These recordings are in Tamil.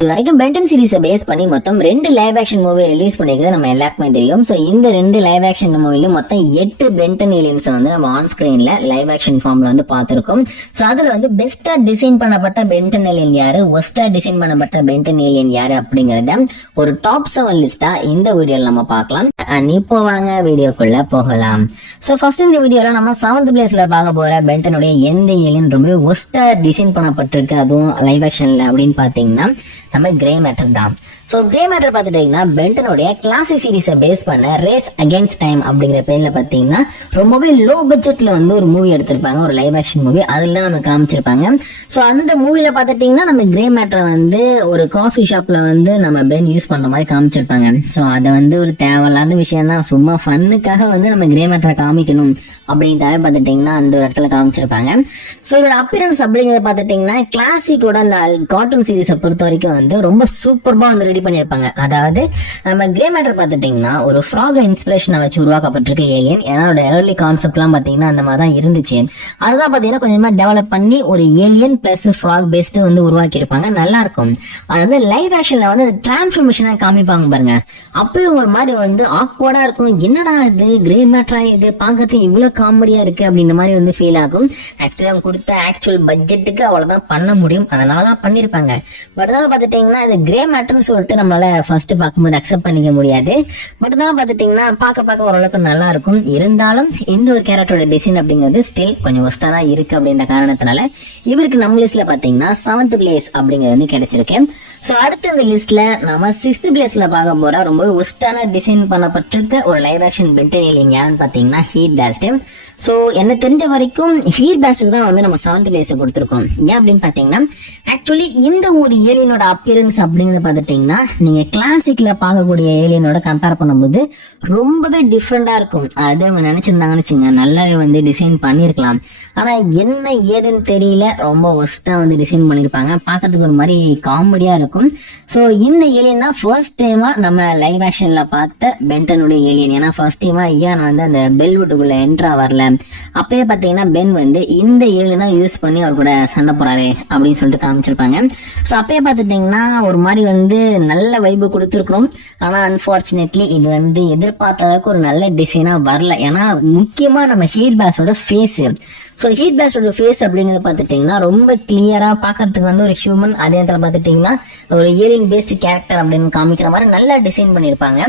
இது வரைக்கும் பென்டன் சீரிஸை பேஸ் பண்ணி மொத்தம் 2 லைவ் ஆக்ஷன் மூவி ரிலீஸ் பண்ணிருக்கிறது நம்ம எல்லாருக்குமே தெரியும். ஸோ இந்த 2 லைவ் ஆக்ஷன் மூவிலும் மொத்தம் 8 பென்டன் ஏலியன்ஸ் வந்து நம்ம ஆன் ஸ்கிரீன்ல லைவ் ஆக்ஷன் ஃபார்ம்ல வந்து பார்த்திருக்கோம். ஸோ அதுல வந்து பெஸ்டா டிசைன் பண்ணப்பட்ட பென்டன் ஏலியன் யாரு, ஒஸ்டா டிசைன் பண்ணப்பட்ட பென்டன் ஏலியன் யாரு அப்படிங்கறத ஒரு டாப் 7 லிஸ்டா இந்த வீடியோல நம்ம பார்க்கலாம். இப்போ வாங்க வீடியோக்குள்ள போகலாம். ஸோ ஃபர்ஸ்ட் இந்த வீடியோல நம்ம 7th பிளேஸ்ல பார்க்க போற பென்டனுடைய எந்த ஏலியன் ரொம்ப ஒஸ்டா டிசைன் பண்ணப்பட்டிருக்கு அதுவும் லைவ் ஆக்ஷன்ல அப்படின்னு பாத்தீங்கன்னா நம்ம கிரே மேட்டர் தான். ஸோ கிரே மேட்டர் பார்த்துட்டீங்கன்னா பென்டனுடைய கிளாசிக் சீரிஸை பேஸ் பண்ண ரேஸ் அகேன்ஸ்ட் டைம் அப்படிங்கிற பேர்ல பார்த்தீங்கன்னா ரொம்பவே லோ பட்ஜெட்ல வந்து ஒரு மூவி எடுத்திருப்பாங்க, ஒரு லைவ் ஆக்ஷன் மூவி. அதில் தான் நம்ம காமிச்சிருப்பாங்க. ஸோ அந்த மூவில பார்த்துட்டீங்கன்னா நம்ம கிரே மேட்டரை வந்து ஒரு காஃபி ஷாப்ல வந்து நம்ம பென் யூஸ் பண்ற மாதிரி காமிச்சிருப்பாங்க. ஸோ அதை வந்து ஒரு தேவையில்லாத விஷயம் தான், சும்மா ஃபன்னுக்காக வந்து நம்ம கிரே மேட்டரை காமிக்கணும் அப்படின்றத பார்த்துட்டீங்கன்னா அந்த ஒரு இடத்துல காமிச்சிருப்பாங்க. ஸோ இதோட அப்பியரன்ஸ் அப்படிங்கிறத பார்த்துட்டீங்கன்னா கிளாசிக்கோட அந்த கார்ட்டூன் சீரிஸை பொறுத்த வரைக்கும் வந்து ரொம்ப சூப்பர்பா வந்து ரெடி பண்ணியிருப்பாங்க. அதாவது நம்ம கிரே மேட்டர் பார்த்துட்டீங்கன்னா ஒரு ஃப்ராக் இன்ஸ்பிரேஷனை வச்சு உருவாக்கப்பட்டிருக்க ஏலியன். ஏன்னா அதோட ஏர்லி கான்செப்ட்லாம் பார்த்தீங்கன்னா அந்த மாதிரி தான் இருந்துச்சு. அதுதான் பார்த்தீங்கன்னா கொஞ்சமா டெவலப் பண்ணி ஒரு ஏலியன் பிளஸ் ஃப்ராக் பேஸ்ட் வந்து உருவாக்கியிருப்பாங்க. நல்லா இருக்கும். அது வந்து லைவ் ஆக்ஷன்ல வந்து டிரான்ஸ்ஃபர்மேஷனா காமிப்பாங்க பாருங்க, அப்பயும் ஒரு மாதிரி வந்து ஆக்வர்டா இருக்கும். என்னடா இது கிரே மேட்டரா, இது பார்க்கறதுக்கு இவ்வளவு காமெடியா இருக்கு அப்படின்ற மாதிரி வந்து ஃபீல் ஆகும். ஆக்சுவலா அவங்க கொடுத்த ஆக்சுவல் பட்ஜெட்டுக்கு அவ்வளவுதான் பண்ண முடியும், அதனாலதான் பண்ணிருப்பாங்க. பட் தான் பாத்துட்டீங்கன்னா இது கிரே மேட்டர்னு சொல்லிட்டு நம்மளால ஃபர்ஸ்ட் பார்க்கும்போது அக்செப்ட் பண்ணிக்க முடியாது. பட் தான் பாத்துட்டீங்கன்னா பார்க்க ஓரளவுக்கு நல்லா இருக்கும். இருந்தாலும் இந்த ஒரு கேரக்டரோட டிசைன் அப்படிங்கிறது ஸ்டில் கொஞ்சம் ஒஸ்டா தான் இருக்கு அப்படின்ற காரணத்தினால இவருக்கு நம்ம லிஸ்ட்ல பாத்தீங்கன்னா 7th பிளேஸ் அப்படிங்கிறது வந்து கிடைச்சிருக்கு. சோ அடுத்த இந்த லிஸ்ட்ல நம்ம 6th பிளேஸ்ல பார்க்க போற ரொம்ப ஒஸ்டான டிசைன் பண்ணப்பட்டிருக்க ஒரு லைவ் ஆக்ஷன் பென்டன் ஏலியன் யாருன்னு பாத்தீங்கன்னா ஹீட் பிளாஸ்ட். ஸோ என்ன தெரிஞ்ச வரைக்கும் ஹீட் பிளாஸ்டுக்கு தான் வந்து நம்ம 7th பிளேஸை கொடுத்துருக்கோம். ஏன் அப்படின்னு பார்த்தீங்கன்னா ஆக்சுவலி இந்த ஒரு ஏலியனோட அப்பியரன்ஸ் அப்படிங்கிறது பார்த்துட்டீங்கன்னா நீங்க கிளாசிக்ல பார்க்கக்கூடிய ஏலியனோட கம்பேர் பண்ணும்போது ரொம்பவே டிஃப்ரெண்டா இருக்கும். அது அவங்க நினைச்சிருந்தாங்கன்னு வச்சுங்க நல்லாவே வந்து டிசைன் பண்ணிருக்கலாம். ஆனா என்ன ஏதுன்னு தெரியல, ரொம்ப ஒஸ்டா வந்து டிசைன் பண்ணிருப்பாங்க. பார்க்கறதுக்கு ஒரு மாதிரி காமெடியா இருக்கும். ஸோ இந்த ஏலியன் தான் ஃபர்ஸ்ட் டைமா நம்ம லைவ் ஆக்ஷன்ல பார்த்த பென்டனுடைய ஏலியன். ஏன்னா ஃபர்ஸ்ட் டைமா ஐயான் வந்து அந்த பெல்வுட்டுக்குள்ள என்ட்ரா வரல, அப்பயே பாத்தீங்கன்னா பென் வந்து இந்த ஏலியன் தான் யூஸ் பண்ணி அவர் கூட சண்டை போறாரு அப்படின்னு சொல்லிட்டு காமிச்சிருப்பாங்க. ஸோ அப்பயே பாத்துட்டீங்கன்னா ஒரு மாதிரி வந்து நல்ல வைப்பு கொடுத்துருக்கணும். ஆனா அன்பார்ச்சுனேட்லி இது வந்து எதிர்பார்த்த அளவுக்கு ஒரு நல்ல டிசைனா வரல. ஏன்னா முக்கியமா நம்ம ஹீட் பிளாஸ்டோட ஃபேஸ். ஸோ ஹீட் பிளாஸ்டோட ஃபேஸ் அப்படிங்கிறது பார்த்துட்டீங்கன்னா ரொம்ப கிளியரா பார்க்கறதுக்கு வந்து ஒரு ஹியூமன், அதே இடத்துல பார்த்துட்டீங்கன்னா ஒரு ஏலியன் பேஸ்ட் கேரக்டர் அப்படின்னு காமிக்கிற மாதிரி நல்லா டிசைன் பண்ணியிருப்பாங்க.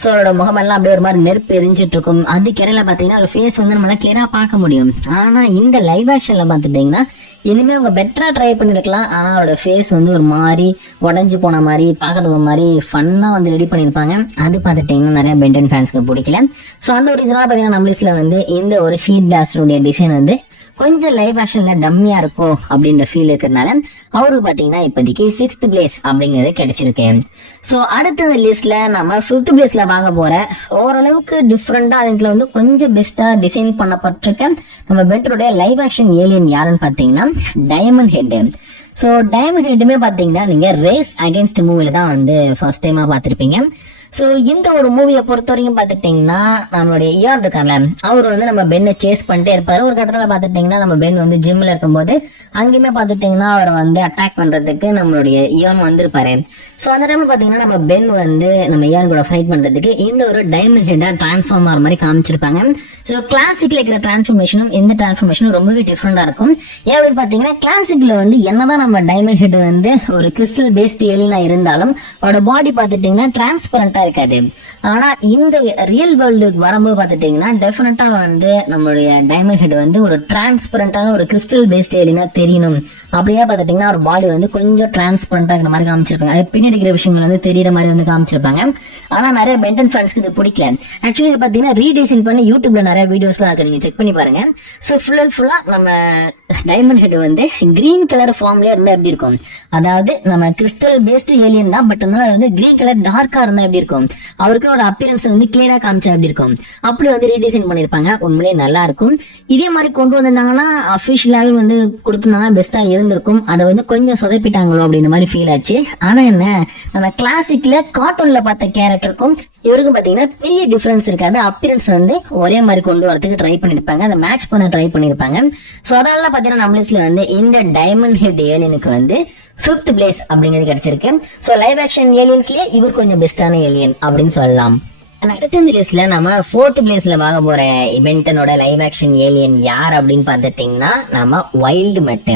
ஸோ அவரோட முகமெல்லாம் அப்படியே ஒரு மாதிரி நெருப்பு எரிஞ்சிட்டு இருக்கும். அதுக்கு இடையில பார்த்தீங்கன்னா ஒரு ஃபேஸ் வந்து நம்மளால கிளியரா பார்க்க முடியும். ஆனா இந்த லைவ் ஆக்ஷன்ல பார்த்துட்டீங்கன்னா இனிமே அவங்க பெட்டரா ட்ரை பண்ணிருக்கலாம். ஆனா அவரோட ஃபேஸ் வந்து ஒரு மாதிரி உடஞ்சு போன மாதிரி பார்க்கறதுக்கு ஒரு மாதிரி ஃபன்னா வந்து ரெடி பண்ணிருப்பாங்க. அது பார்த்துட்டீங்கன்னா நிறைய பென்டன் ஃபேன்ஸ்க்கு பிடிக்கல. ஸோ அந்த ஒரு ரீசனால பார்த்தீங்கன்னா நம்ம லிஸ்ட்ல வந்து இந்த ஒரு ஹீட் பிளாஸ்டோடைய டிசைன் வந்து கொஞ்சம் லைவ் ஆக்ஷன்ல டம்மியா இருக்கும் அப்படின்ற ஃபீல் இருக்கிறதுனால அவருக்கு பாத்தீங்கன்னா இப்போதைக்கு 6th பிளேஸ் அப்படிங்கிறது கிடைச்சிருக்கு. ஸோ அடுத்த லிஸ்ட்ல நம்ம 5th பிளேஸ்ல வாங்க போற ஓரளவுக்கு டிஃப்ரெண்டா அதுல வந்து கொஞ்சம் பெஸ்டா டிசைன் பண்ணப்பட்டிருக்க நம்ம பென்டனுடைய லைவ் ஆக்ஷன் ஏலியன் யாருன்னு பாத்தீங்கன்னா டைமண்ட் ஹெட். ஸோ டைமண்ட் ஹெட்டுமே பாத்தீங்கன்னா நீங்க ரேஸ் அகேன்ஸ்ட் மூவில தான் வந்து ஃபர்ஸ்ட் டைமா பாத்திருப்பீங்க. ஸோ இந்த ஒரு மூவியை பொறுத்த வரைக்கும் பார்த்துட்டீங்கன்னா நம்மளுடைய இயான் இருக்கார்ல, அவர் வந்து நம்ம பென்னை சேஸ் பண்ணிட்டே இருப்பாரு. ஒரு கட்டத்தில் பார்த்துட்டீங்கன்னா நம்ம பென் வந்து ஜிம்ல இருக்கும்போது அங்கேயுமே பார்த்துட்டீங்கன்னா அவரை வந்து அட்டாக் பண்றதுக்கு நம்மளுடைய இயான் வந்திருப்பாரு. ஸோ அந்த டைம்ல பார்த்தீங்கன்னா நம்ம பென் வந்து நம்ம இயான் கூட ஃபைட் பண்றதுக்கு இந்த ஒரு டைமண்ட் ஹெட்டா டிரான்ஸ்ஃபார்ம் ஆகிற மாதிரி காமிச்சிருப்பாங்க. ஸோ கிளாசிக்ல இருக்கிற டிரான்ஸ்ஃபர்மேஷனும் இந்த டிரான்ஸ்ஃபர்மேஷனும் ரொம்பவே டிஃப்ரெண்டா இருக்கும். ஏன் அப்படின்னு பார்த்தீங்கன்னா கிளாசிக்ல வந்து என்னதான் நம்ம டைமண்ட் ஹெட் வந்து ஒரு கிறிஸ்டல் பேஸ்ட் ஏலியனா இருந்தாலும் அவரோட பாடி பார்த்துட்டீங்கன்னா டிரான்ஸ்பரண்டா இருக்காது. ஆனா இந்த ரியல் வேர்ல்டுக்கு வரும்போது பாத்துட்டீங்கன்னா டெஃபினட்டா வந்து நம்மளுடைய டைமண்ட் ஹெட் வந்து ஒரு டிரான்ஸ்பரண்டான ஒரு கிறிஸ்டல் பேஸ்ட் ஏலியனா தெரியணும். அப்படியே பாத்துட்டீங்கன்னா ஒரு பாடி வந்து கொஞ்சம் டிரான்ஸ்பரண்டா இருக்கிற மாதிரி காமிச்சிருப்பாங்க. அது பின்னாடி இருக்கிற விஷயங்கள் வந்து தெரியற மாதிரி வந்து காமிச்சிருப்பாங்க. ஆனா நிறைய பென்டன் ஃபேன்ஸ்க்கு இது பிடிக்கல. ஆக்சுவலி இது பாத்தீங்கன்னா ரீடிசைன் பண்ணி யூடியூப்ல நிறைய வீடியோஸ்லாம் இருக்கு, நீங்க செக் பண்ணி பாருங்க. ஸோ ஃபுல் அண்ட் ஃபுல்லா நம்ம டைமண்ட் ஹெட் வந்து கிரீன் கலர் ஃபார்ம்லயே இருந்தா எப்படி இருக்கும், அதாவது நம்ம கிறிஸ்டல் பேஸ்ட் ஏலியன் தான், பட் வந்து கிரீன் கலர் டார்க்கா இருந்தா எப்படி இருக்கும், அவருக்கு ஒரு அப்பியரன்ஸ் வந்து கிளியரா காமிச்சா எப்படி இருக்கும், அப்படி வந்து ரீடிசைன் பண்ணிருப்பாங்க. உண்மையிலேயே நல்லா இருக்கும். இதே மாதிரி கொண்டு வந்திருந்தாங்கன்னா அபிஷியலாவே வந்து கொடுத்திருந்தாங்கன்னா பெஸ்டா இருந்திருக்கும். அதை வந்து கொஞ்சம் சொதப்பிட்டாங்களோ அப்படின்ற மாதிரி ஃபீல் ஆச்சு. ஆனா என்ன, நம்ம கிளாசிக்ல கார்ட்டூன்ல பார்த்த கேரக்டருக்கும் இவருக்கும் பாத்தீங்கன்னா பெரிய டிஃபரன்ஸ் இருக்காது. அப்பியரன்ஸ் வந்து ஒரே மாதிரி கொண்டு வரதுக்கு ட்ரை பண்ணிருப்பாங்க, அதை மேட்ச் பண்ண ட்ரை பண்ணிருப்பாங்க. சோ அதனால பாத்தீங்கன்னா நம்ம லிஸ்ட்ல வந்து இந்த டைமண்ட் ஹெட் ஏலியனுக்கு வந்து 5th பிளேஸ் அப்படிங்கிறது கிடைச்சிருக்கு. ஸோ லைவ் ஆக்ஷன் ஏலியன்ஸ்லயே இவர் கொஞ்சம் பெஸ்டான ஏலியன் அப்படின்னு சொல்லலாம். அடுத்த இந்த லிஸ்ட்ல நம்ம 4th பிளேஸ்ல பார்க்க போற பென்டனோட லைவ் ஆக்ஷன் ஏலியன் யார் அப்படின்னு பார்த்துட்டீங்கன்னா நம்ம வைல்ட் மெட்.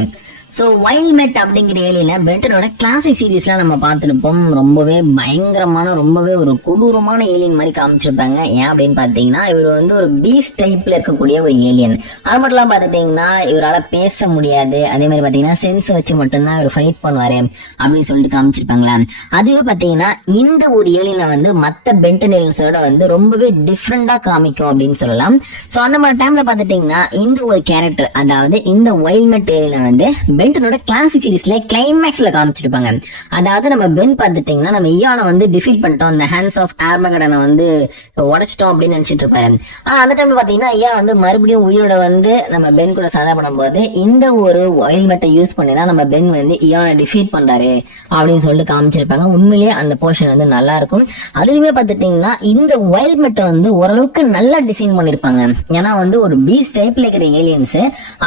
ஸோ வைல்ட் மெட் அப்படிங்கிற ஏலியனை பென்டனோட கிளாசிக் சீரீஸ்லாம் நம்ம பார்த்துருப்போம். ரொம்பவே பயங்கரமான ரொம்பவே ஒரு கொடூரமான ஏலியன் மாதிரி காமிச்சிருப்பாங்க. ஏன் அப்படின்னு பார்த்தீங்கன்னா இவர் வந்து ஒரு பீஸ்ட் டைப்ல இருக்கக்கூடிய ஒரு ஏலியன். அது மட்டும் இல்லாமல் பார்த்துட்டீங்கன்னா இவரால் பேச முடியாது. அதே மாதிரி பார்த்தீங்கன்னா சென்ஸ் வச்சு மட்டும்தான் இவர் ஃபைட் பண்ணுவாரு அப்படின்னு சொல்லிட்டு காமிச்சிருப்பாங்களா. அதுவே பார்த்தீங்கன்னா இந்த ஒரு ஏலியனை வந்து மற்ற பென்டன் ஏலியன்ஸோட வந்து ரொம்பவே டிஃப்ரெண்டா காமிக்கும் அப்படின்னு சொல்லலாம். ஸோ அந்த மாதிரி டைம்ல பார்த்துட்டீங்கன்னா இந்த ஒரு கேரக்டர், அதாவது இந்த வைல்ட் மெட் ஏலியனை வந்து பென்டனோட கிளாசிக் சீரீஸ்ல கிளைமேக்ஸ்ல காமிச்சிருப்பாங்க. அதாவது நம்ம பென் பார்த்துட்டீங்கன்னா நம்ம இயானை வந்து டிஃபீட் பண்ணிட்டோம், இந்த ஹேண்ட்ஸ் ஆஃப் ஆர்மகடனை வந்து உடைச்சிட்டோம் அப்படின்னு நினைச்சிட்டு இருப்பாரு. அந்த டைம்ல பாத்தீங்கன்னா இயான் வந்து மறுபடியும் உயிரோட வந்து நம்ம பென் கூட சண்டை பண்ணும்போது இந்த ஒரு வைல்ட் மெட்டை யூஸ் பண்ணி தான் நம்ம பென் வந்து இயானை டிஃபீட் பண்றாரு அப்படின்னு சொல்லிட்டு காமிச்சிருப்பாங்க. உண்மையிலேயே அந்த போர்ஷன் வந்து நல்லா இருக்கும். அதுலயுமே பார்த்துட்டீங்கன்னா இந்த வைல்ட் மெட்டை வந்து ஓரளவுக்கு நல்லா டிசைன் பண்ணிருப்பாங்க. ஏன்னா வந்து ஒரு பீஸ் டைப்ல இருக்கிற ஏலியன்ஸ்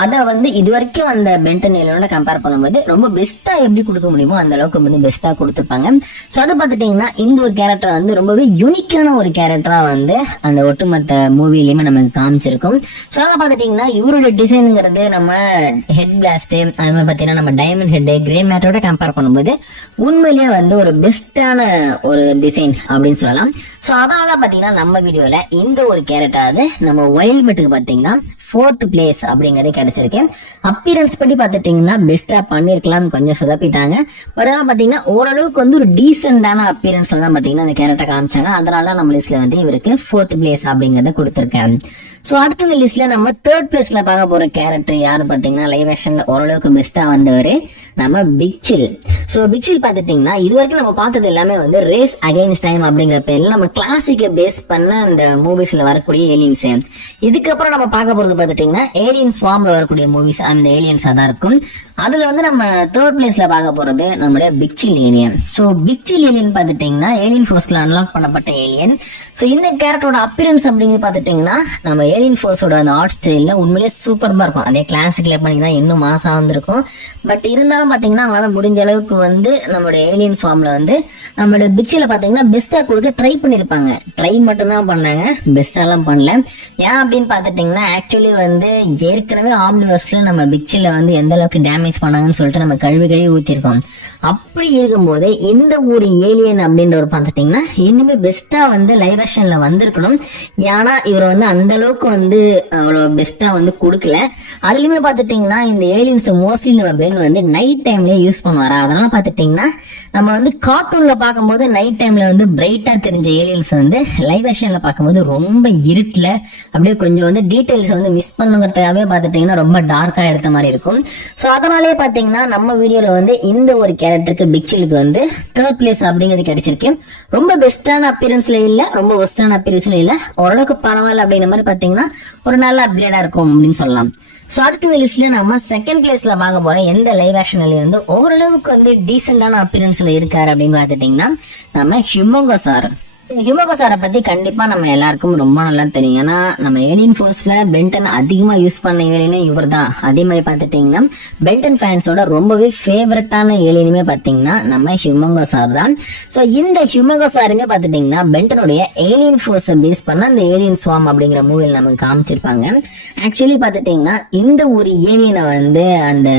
அதை வந்து இது வரைக்கும் அந்த பென்டன் ஏலியனோட கம்பேர் பண்ணும்போது ரொம்ப பெஸ்டா எப்படி கொடுக்க முடியுமோ அந்த அளவுக்கு வந்து பெஸ்டா கொடுத்துருப்பாங்க. சோ அதை பார்த்துட்டீங்கன்னா இந்த ஒரு கேரக்டர் வந்து ரொம்பவே யூனிக்கான ஒரு கேரக்டரா வந்து அந்த ஒட்டுமொத்த மூவிலயுமே நமக்கு காமிச்சிருக்கும். சோ அதை பார்த்துட்டீங்கன்னா இவருடைய டிசைனுங்கிறது நம்ம ஹெட் பிளாஸ்ட், அது மாதிரி பார்த்தீங்கன்னா நம்ம டைமண்ட் ஹெட், கிரே மேட்டரோட கம்பேர் பண்ணும்போது உண்மையிலேயே வந்து ஒரு பெஸ்டான ஒரு டிசைன் அப்படின்னு சொல்லலாம். சோ அதனால பாத்தீங்கன்னா நம்ம வீடியோல இந்த ஒரு கேரக்டராவது நம்ம வைல்ட் மெட்டுக்கு பாத்தீங்கன்னா 4th பிளேஸ் அப்படிங்கறதே கிடைச்சிருக்கு. அப்பியரன்ஸ் பத்தி பாத்துட்டீங்கன்னா பெஸ்டா பண்ணிருக்கலாம், கொஞ்சம் சொதப்பிட்டாங்க. பட் அதான் பாத்தீங்கன்னா ஓரளவுக்கு வந்து ஒரு டீசென்டான அப்பியரன்ஸ் தான் பாத்தீங்கன்னா அந்த கேரக்டர் காமிச்சாங்க. அதனால நம்ம லிஸ்ட்ல வந்து இவருக்கு 4th பிளேஸ் அப்படிங்கறத கொடுத்திருக்கேன். சோ அடுத்த இந்த லிஸ்ட்ல நம்ம 3rd பிளேஸ்ல பார்க்க போற கேரக்டர் யாரு பாத்தீங்கன்னா லைவ் ஆக்ஷன்ல ஓரளவுக்கு பெஸ்டா வந்தவரு நம்ம பிக் சில். சோ பிக் சில் பாத்துட்டீங்கன்னா இது வரைக்கும் நம்ம பார்த்தது எல்லாமே வந்து ரேஸ் அகைன்ஸ்ட் டைம் அப்படிங்கிற பேர்ல நம்ம கிளாசிக்க பேஸ் பண்ண அந்த மூவிஸ்ல வரக்கூடிய ஏலியன்ஸ். இதுக்கப்புறம் நம்ம பார்க்க போறது பாத்துட்டீங்கன்னா ஏலியன்ஸ் ஃபார்ம்ல வரக்கூடிய மூவிஸ் அந்த ஏலியன்ஸா தான் இருக்கும். அதுல வந்து நம்ம 3rd பிளேஸ்ல பார்க்க போறது நம்மளுடைய பிக் சில் ஏலியன். சோ பிக் சில் ஏலியன் பாத்துட்டீங்கன்னா ஏலியன் ஃபோர்ஸ்ல அன்லாக் பண்ணப்பட்ட ஏலியன். சோ இந்த கேரக்டரோட அப்பியரன்ஸ் அப்படிங்கிறது பாத்துட்டீங்கன்னா நம்ம ஏலியன் ஃபோர்ஸோட அந்த ஆர்ட் ஸ்டைல்ல உண்மையிலேயே சூப்பர்பா இருக்கும். அதே கிளாசிக்ல பண்ணீங்கன்னா இன்னும் மாசா வந்திருக்கும். பட் இருந்தாலும் பாத்தீங்கன்னா அவங்களால முடிஞ்ச அளவுக்கு வந்து நம்மளோட ஏலியன்ஸ் ஃபார்ம்ல வந்து நம்மளோட பிக்சில பாத்தீங்கன்னா பெஸ்டா கொடுக்க ட்ரை பண்ணிருப்பாங்க. ட்ரை மட்டும் தான் பண்ணாங்க, பெஸ்டா எல்லாம் பண்ணல. ஏன் அப்படின்னு பாத்துட்டீங்கன்னா ஆக்சுவலி வந்து ஏற்கனவே ஆம்னிவர்ஸ்ல நம்ம பிக்சில வந்து எந்த அளவுக்கு டேமேஜ் பண்ணாங்கன்னு சொல்லிட்டு நம்ம கழுவி ஊத்திருக்கோம். அப்படி இருக்கும்போது இந்த ஒரு ஏலியன் அப்படின்றவர் பாத்துட்டீங்கன்னா இன்னுமே பெஸ்டா வந்து லைவ் ஆக்ஷன்ல வந்திருக்கணும். ஏன்னா இவர் வந்து அந்த அளவுக்கு வந்து அவ்வளவு பெஸ்டா வந்து கொடுக்கல. அதுலயுமே பாத்துட்டீங்கன்னா இந்த ஏலியன்ஸ் மோஸ்ட்லி நம்ம பென் வந்து நைட் டைம்லயே யூஸ் பண்ணுவாரா. அதனால பாத்துட்டீங்கன்னா நம்ம வந்து கார்ட்டூன்ல பார்க்கும்போது நைட் டைம்ல வந்து பிரைட்டா தெரிஞ்ச ஏலியன்ஸ் வந்து லைவ் ஆக்ஷன்ல பார்க்கும்போது ரொம்ப இருட்டுல அப்படியே கொஞ்சம் வந்து டீடைல்ஸ் வந்து மிஸ் பண்ணுங்கிறதுக்காகவே பாத்துட்டீங்கன்னா ரொம்ப டார்க்கா எடுத்த மாதிரி இருக்கும். சோ அதனாலே பாத்தீங்கன்னா நம்ம வீடியோல வந்து இந்த ஒரு கேரக்டருக்கு பிக் சில்லுக்கு வந்து 3rd பிளேஸ் அப்படிங்கிறது கிடைச்சிருக்கு. ரொம்ப பெஸ்டான அப்பியரன்ஸ்ல இல்ல, ரொம்ப பெஸ்டான அப்பியரன்ஸ்ல இல்ல, ஓரளவுக்கு பரவாயில்ல அப்படிங்கிற மாதிரி பாத்தீங்கன்னா ஒரு நல்ல அப்கிரேடா இருக்கும் அப்படின்னு சொல்லலாம். சோ அடுத்த இந்த லிஸ்ட்ல நம்ம 2nd பிளேஸ்ல பார்க்க போற எந்த லைவ் ஆக்ஷன்ல வந்து ஓரளவுக்கு வந்து டீசென்டான அப்பியரன்ஸ்ல இருக்காரு அப்படின்னு பாத்துட்டீங்கன்னா நம்ம ஹியூமங்கோசார். ஹியூமங்கோசாரை பத்தி கண்டிப்பா நம்ம எல்லாருக்கும் ரொம்ப நல்லா தெரியும். ஏன்னா நம்ம ஏலியன் ஃபோர்ஸ்ல பென்டன் அதிகமா யூஸ் பண்ண ஏலியனும் இவர் தான். அதே மாதிரி பாத்துட்டீங்கன்னா பென்டன் ஃபேன்ஸோட ரொம்பவே ஃபேவரட்டான ஏலியனுமே பாத்தீங்கன்னா நம்ம ஹியூமங்கோசார் தான். சோ இந்த ஹியூமங்கோசாருமே பாத்துட்டீங்கன்னா பென்டனுடைய ஏலியன் ஃபோர்ஸை பேஸ் பண்ண அந்த ஏலியன் ஸ்வாம் அப்படிங்கிற மூவில நமக்கு காமிச்சிருப்பாங்க. ஆக்சுவலி பாத்துட்டீங்கன்னா இந்த ஒரு ஏலியனை வந்து அந்த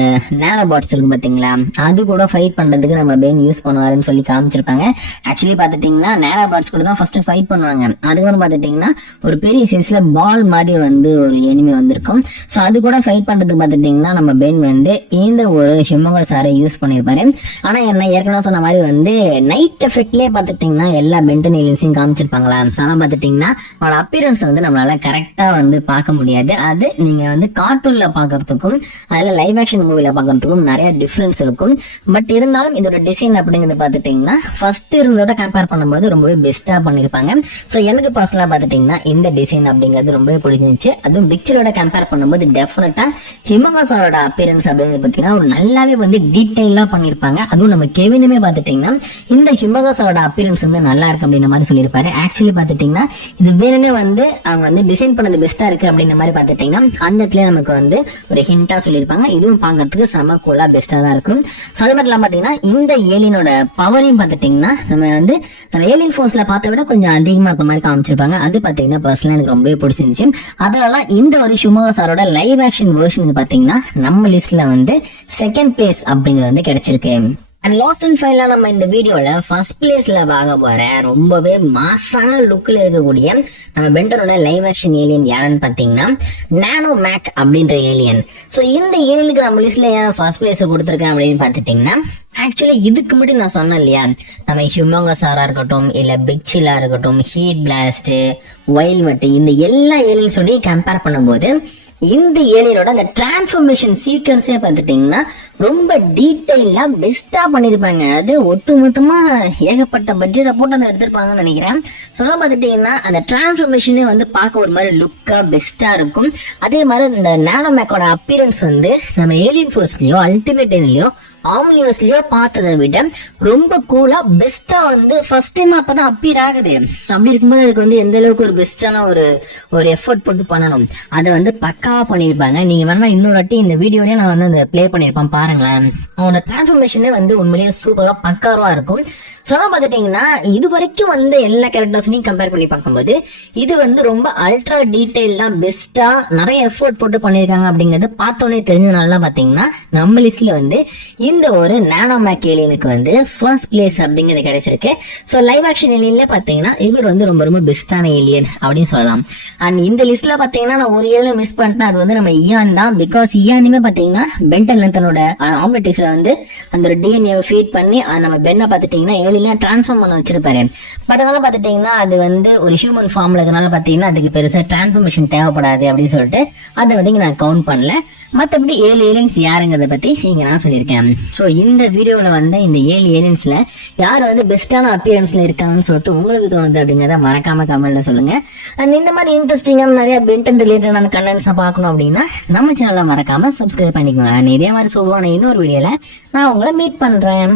நேனோபாட்ஸ் இருக்கு பாத்தீங்களா, அது கூட ஃபைட் பண்றதுக்கு நம்ம பென் யூஸ் பண்ணுவாருன்னு சொல்லி காமிச்சிருப்பாங்க. ஆக்சுவலி பாத்துட்டீங்கன்னா நேனோபாட்ஸ் தான் ஃபர்ஸ்ட் ஃபைட் பண்ணுவாங்க. அதுக்கப்புறம் பாத்துட்டீங்கன்னா ஒரு பெரிய சைஸ்ல பால் மாதிரி வந்து ஒரு எனிமி வந்திருக்கும். சோ அது கூட ஃபைட் பண்றதுக்கு பாத்துட்டீங்கன்னா நம்ம பென் வந்து இந்த ஒரு ஹியூமங்கோசாரை யூஸ் பண்ணிருப்பாரு. ஆனா என்ன ஏற்கனவே சொன்ன மாதிரி வந்து நைட் எஃபெக்ட்லயே பாத்துட்டீங்கன்னா எல்லா பென்டன் ஏலியன்ஸையும் காமிச்சிருப்பாங்களா. ஆனா பாத்துட்டீங்கன்னா அவளோட அப்பியரன்ஸ் வந்து நம்மளால கரெக்டா வந்து பார்க்க முடியாது. அது நீங்க வந்து கார்ட்டூன்ல பாக்குறதுக்கும் அதுல லைவ் ஆக்ஷன் மூவில பாக்குறதுக்கும் நிறைய டிஃபரன்ஸ் இருக்கும். பட் இருந்தாலும் இதோட டிசைன் அப்படிங்கறது பாத்துட்டீங்கன்னா ஃபர்ஸ்ட் இருந்தோட கம்பேர் பண்ணும்போது ரொம்பவே பெஸ்ட் பெஸ்டா பண்ணிருப்பாங்க. ஸோ எனக்கு பர்சனலா பாத்துட்டீங்கன்னா இந்த டிசைன் அப்படிங்கிறது ரொம்பவே பிடிச்சிருந்துச்சு. அதுவும் பிக்சரோட கம்பேர் பண்ணும்போது டெஃபினட்டா ஹிமகாசாரோட அப்பியரன்ஸ் அப்படிங்கிறது பாத்தீங்கன்னா ஒரு நல்லாவே வந்து டீடைலா பண்ணிருப்பாங்க. அதுவும் நம்ம கெவினுமே பாத்துட்டீங்கன்னா இந்த ஹிமகாசாரோட அப்பியரன்ஸ் வந்து நல்லா இருக்கு அப்படின்ற மாதிரி சொல்லியிருப்பாரு. ஆக்சுவலி பாத்துட்டீங்கன்னா இது வேணும்னே வந்து அவங்க வந்து டிசைன் பண்ணது பெஸ்டா இருக்கு அப்படின்ற மாதிரி பாத்துட்டீங்கன்னா அந்த இடத்துல நமக்கு வந்து ஒரு ஹிண்டா சொல்லியிருப்பாங்க. இதுவும் பாக்கிறதுக்கு செம கூலா பெஸ்டா தான் இருக்கும். ஸோ அது மட்டும் இல்லாம பாத்தீங்கன்னா இந்த ஏலியனோட பவரையும் பாத்துட்டீங்கன்னா நம்ம ஏலியன் ஃபோர்ஸ்ல பார்த்த விட கொஞ்சம் அதிகமா இருக்க மாதிரி காமிச்சிருப்பாங்க. அது பாத்தீங்கன்னா பர்சனலா எனக்கு ரொம்பவே பிடிச்சிருந்துச்சு. அதனால இந்த ஒரு ஹிமகாசாரோட லைவ் ஆக்ஷன் வெர்ஷன் பாத்தீங்கன்னா நம்ம லிஸ்ட்ல வந்து செகண்ட் பிளேஸ் அப்படிங்கிறது வந்து கிடைச்சிருக்கு. அண்ட் லாஸ்ட் அண்ட் ஃபைனலா நம்ம இந்த வீடியோல ஃபர்ஸ்ட் பிளேஸ்ல பார்க்க போற ரொம்பவே மாசான லுக்ல இருக்கக்கூடிய நம்ம பென்டனோட லைவ் ஆக்ஷன் ஏலியன் யாருன்னு பாத்தீங்கன்னா நானோ மேக் அப்படின்ற ஏலியன். சோ இந்த ஏலியனுக்கு நம்ம லிஸ்ட்ல ஏன் ஃபர்ஸ்ட் பிளேஸ் கொடுத்துருக்கேன் அப்படின்னு பாத்துட்டீங்கன்னா ஆக்சுவலி இதுக்கு மட்டும் நான் சொன்னேன் இல்லையா, நம்ம ஹியூமங்கசாரா இருக்கட்டும் இல்ல பிக்சிலா இருக்கட்டும் ஹீட் பிளாஸ்ட் வைல்வெட் இந்த எல்லா ஏலியன் சொல்லி கம்பேர் பண்ணும்போது இந்த ஏலியனோட அந்த டிரான்ஸ்ஃபர்மேஷன் சீக்வன்ஸே பார்த்துட்டீங்கன்னா ரொம்ப டீடைலா பெஸ்டா பண்ணிருப்பாங்க. அது ஒட்டுமொத்தமா ஏகப்பட்ட பட்ஜெட்டை போட்டு அதை எடுத்திருப்பாங்கன்னு நினைக்கிறேன். சொல்ல பார்த்துட்டீங்கன்னா அந்த டிரான்ஸ்ஃபர்மேஷனே வந்து பார்க்க ஒரு மாதிரி லுக்கா பெஸ்டா இருக்கும். அதே மாதிரி இந்த நானோமேக்கோட அப்பியரன்ஸ் வந்து நம்ம ஏலியன் ஃபோர்ஸ்லயோ அல்டிமேட்லயோ ஆம்னிவர்ஸ்லயோ பார்த்ததை விட ரொம்ப கூலா பெஸ்டா வந்து ஃபர்ஸ்ட் டைம் அப்பதான் அப்பியர் ஆகுது. ஸோ அப்படி இருக்கும்போது அதுக்கு வந்து எந்த அளவுக்கு ஒரு பெஸ்டான ஒரு எஃபர்ட் போட்டு பண்ணணும் அதை வந்து பக்காவா பண்ணிருப்பாங்க. நீங்க வேணா இன்னொரு வாட்டி இந்த வீடியோலயே நான் வந்து பிளே பண்ணிருப்பேன் பாருங்களேன். அவனோட டிரான்ஸ்ஃபர்மேஷனே வந்து உண்மையிலேயே சூப்பரா பக்காவா இருக்கும். சொல்ல பார்த்துட்டீங்கன்னா இது வரைக்கும் வந்து எல்லா கேரக்டர்ஸையும் கம்பேர் பண்ணி பார்க்கும்போது இது வந்து ரொம்ப அல்ட்ரா டீடைல்டா பெஸ்டா நிறைய எஃபோர்ட் போட்டு பண்ணிருக்காங்க அப்படிங்கறது பார்த்தோன்னே தெரிஞ்சதுனால பாத்தீங்கன்னா நம்ம லிஸ்ட்ல வந்து இந்த ஒரு நானோமேக் ஏலியனுக்கு வந்து ஃபர்ஸ்ட் பிளேஸ் அப்படிங்கிறது கிடைச்சிருக்கு. ஸோ லைவ் ஆக்ஷன் ஏலியன்ல பாத்தீங்கன்னா இவர் வந்து ரொம்ப ரொம்ப பெஸ்டான ஏலியன் அப்படின்னு சொல்லலாம். அண்ட் இந்த லிஸ்ட்ல பாத்தீங்கன்னா நான் ஒரு ஏலியன் மிஸ் பண்ணிட்டேன், அது வந்து நம்ம இயான் தான். பிகாஸ் இயானுமே பாத்தீங்கன்னா பென்டன் தன்னோட ஆம்லெட்டிக்ஸ்ல வந்து அந்த ஒரு டிஎன்ஏ ஃபீட் பண்ணி நம்ம பென்னை பாத்துட்டீங்கன்னா டிரான்ஸ்ஃபார்ம் பண்ண வச்சிருப்பாரு. பட் அதனால பாத்துட்டீங்கன்னா அது வந்து ஒரு ஹியூமன் ஃபார்ம்ல இருக்கனால பாத்தீங்கன்னா அதுக்கு பெருசா டிரான்ஸ்ஃபர்மேஷன் தேவைப்படாது அப்படின்னு சொல்லிட்டு அதை வந்து நான் கவுண்ட் பண்ணல. மற்றபடி 7 ஏலியன்ஸ் யாருங்கிறத பத்தி இங்க நான் சொல்லியிருக்கேன். ஸோ இந்த வீடியோல வந்து இந்த 7 ஏலியன்ஸ்ல யார் வந்து பெஸ்டான அப்பியரன்ஸ்ல இருக்காங்கன்னு சொல்லிட்டு உங்களுக்கு தோணுது அப்படிங்கிறத மறக்காம கமெண்ட்ல சொல்லுங்க. அண்ட் இந்த மாதிரி இன்ட்ரெஸ்டிங்கான நிறைய பென்டன் ரிலேட்டடான கண்டென்ட்ஸை பார்க்கணும் அப்படின்னா நம்ம சேனலை மறக்காம சப்ஸ்கிரைப் பண்ணிக்கோங்க. இதே மாதிரி சூப்பரான இன்னொரு வீடியோல நான் உங்களை மீட் பண்றேன்.